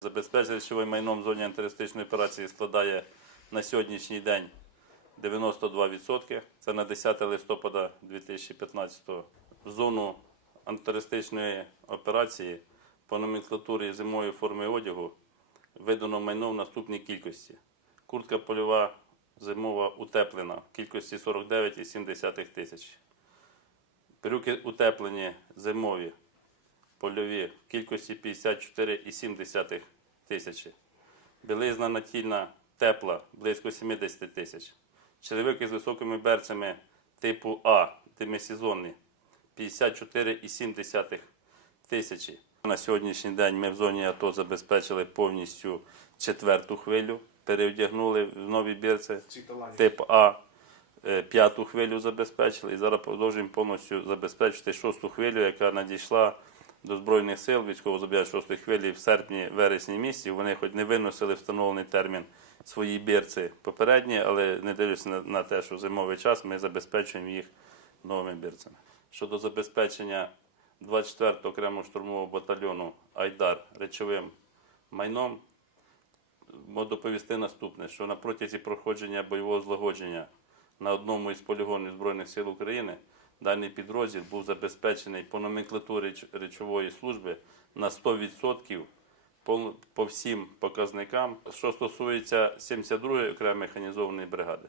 Забезпечення речовим майном в зоні антитерористичної операції складає на сьогоднішній день 92%. Це на 10 листопада 2015 року. В зону антитерористичної операції по номенклатурі зимової форми одягу видано майно в наступній кількості. Куртка польова зимова утеплена в кількості 49,7 тисяч. Перюки утеплені зимові польові в кількості 54,7 тисячі. Білизна натільна тепла близько 70 тисяч. Черевики з високими берцями типу А, демисезонні 54,7 тисячі. На сьогоднішній день ми в зоні АТО забезпечили повністю четверту хвилю, переодягнули в нові бірці типу А. Е, п'яту хвилю забезпечили і зараз продовжуємо повністю забезпечити шосту хвилю, яка надійшла до Збройних сил військово військовозобов'язаних 6 хвилі в серпні-вересні місяці. Вони хоч не виносили встановлений термін свої бірці попередні, але не дивлюся на, те, що зимовий час ми забезпечуємо їх новими бірцями. Щодо забезпечення 24-го окремого штурмового батальйону Айдар речовим майном, можу доповісти наступне, що на протязі проходження бойового злагодження на одному із полігонів Збройних сил України. Даний підрозділ був забезпечений по номенклатурі речової служби на 100% по, всім показникам. Що стосується 72-ї окремої механізованої бригади,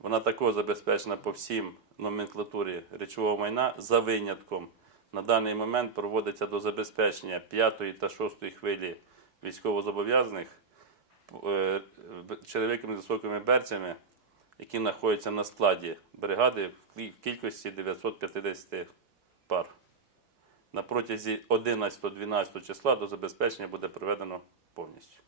вона також забезпечена по всім номенклатурі речового майна за винятком. На даний момент проводиться до забезпечення 5-ї та 6-ї хвилі військовозобов'язаних е, черевиками з високими берцями які знаходяться на складі бригади в кількості 950 пар. На протязі 11-12 числа до забезпечення буде приведено повністю.